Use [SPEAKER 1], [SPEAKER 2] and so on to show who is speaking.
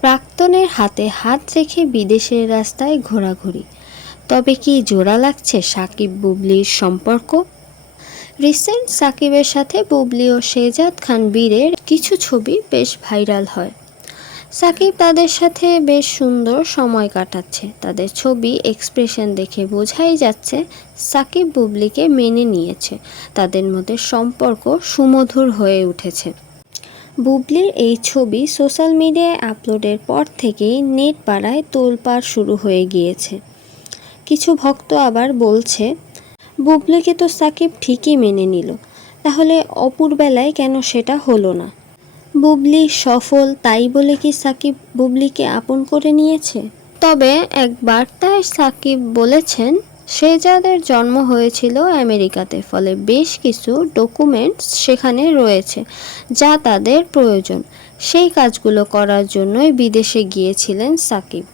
[SPEAKER 1] প্রাক্তনের হাতে হাত রেখে বিদেশের রাস্তায় ঘোরাঘুরি। তবে কি জোড়া লাগছে সাকিব, বুবলির সম্পর্ক? রিসেন্ট সাকিবের সাথে বুবলি ও শেজাদ খান বীরের কিছু ছবি বেশ ভাইরাল হয়। সাকিব তাদের সাথে বেশ সুন্দর সময় কাটাচ্ছে। তাদের ছবি এক্সপ্রেশন দেখে বোঝাই যাচ্ছে সাকিব বুবলিকে মেনে নিয়েছে। তাদের মধ্যে সম্পর্ক সুমধুর হয়ে উঠেছে। বুবলির এই ছবি সোশ্যাল মিডিয়ায় আপলোডের পর থেকেই নেট পাড়ায় তোলপাড় শুরু হয়ে গিয়েছে। কিছু ভক্ত আবার বলছে, বুবলিকে তো সাকিব ঠিকই মেনে নিল, তাহলে অপুর বেলায় কেন সেটা হলো না? বুবলি সফল, তাই বলে কি সাকিব বুবলিকে আপন করে নিয়েছে? তবে এক বার্তায় সাকিব বলেছেন শেজাদের জন্ম হয়েছিল আমেরিকাতে, ফলে বেশ কিছু ডকুমেন্টস সেখানে রয়েছে যা তাদের প্রয়োজন। সেই কাজগুলো করার জন্যই বিদেশে গিয়েছিলেন সাকিব।